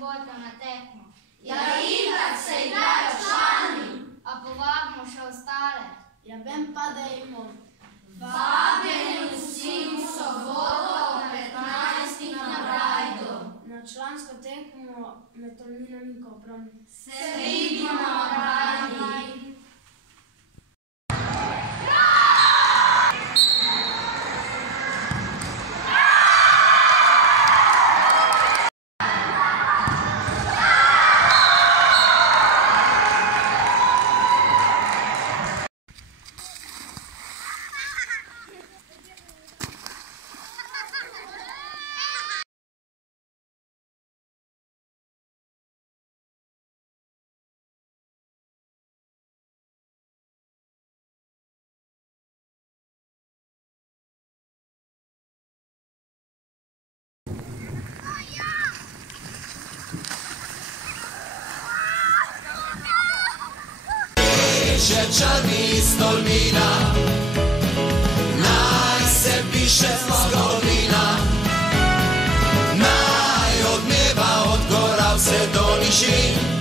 суботу на tekmu. Ja igrać se igrajo šani. A povabimo še ostale. Ja vem pa, da imamo. Vabljeni vsi v soboto ob 15. na Brajdu. Na člansko tekmo med Tolminom in Koprom. Se vidimo na Brajdi. Čani iz Tolmina, naj se piše zgodovina, naj od neba, od gora vse do nižin.